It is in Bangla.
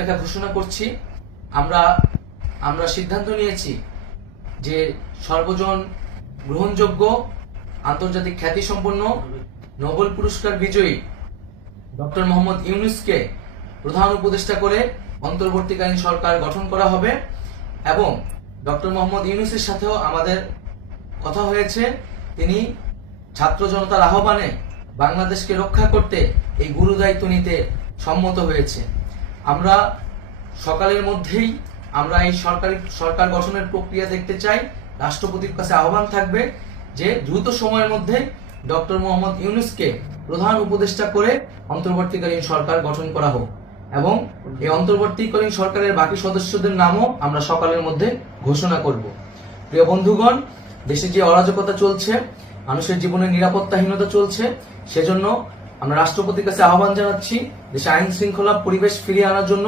রূপরেখা ঘোষণা করছি। আমরা সিদ্ধান্ত নিয়েছি যে সর্বজন গ্রহণযোগ্য আন্তর্জাতিক খ্যাতিসম্পন্ন নোবেল পুরস্কার বিজয়ী ডক্টর মোহাম্মদ ইউনূসকে প্রধান উপদেষ্টা করে অন্তর্বর্তীকালীন সরকার গঠন করা হবে এবং ডক্টর মোহাম্মদ ইউনূসের সাথেও আমাদের কথা হয়েছে। তিনি ছাত্র জনতার আহ্বানে বাংলাদেশকে রক্ষা করতে এই গুরু দায়িত্ব নিতে সম্মত হয়েছে। আমরা সকালের মধ্যেই আমরা এই সরকার গঠনের প্রক্রিয়া দেখতে চাই। রাষ্ট্রপতির কাছে আহ্বান থাকবে যে দ্রুত সময়ের মধ্যে ডক্টর মোহাম্মদ ইউনূসকে প্রধান উপদেষ্টা করে অন্তর্বর্তীকালীন সরকার গঠন করা হোক এবং এই অন্তর্বর্তীকালীন সরকারের বাকি সদস্যদের নামও আমরা সকালের মধ্যে ঘোষণা করব। প্রিয় বন্ধুগণ, দেশে যে অরাজকতা চলছে, মানুষের জীবনের নিরাপত্তাহীনতা চলছে, সেজন্য আমরা রাষ্ট্রপতির কাছে আহ্বান জানাচ্ছি দেশে আইন শৃঙ্খলা পরিবেশ ফিরিয়ে আনার জন্য